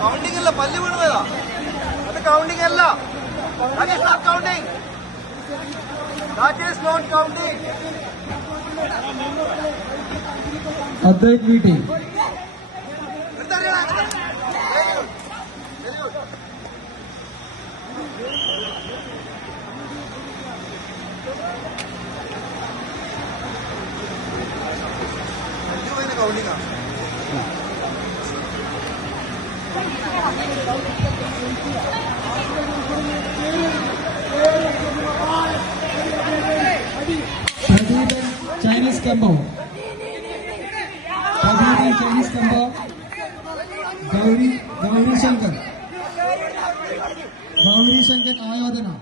Counting അല്ല, പല്ല് വീണതാ. അത് കൗണ്ടിംഗ് അല്ല. That is not counting. That is not counting. Advait meeting. Counting ആണ്. Chinese combo. Chinese combo. Gauri Shankar. Ayodhana.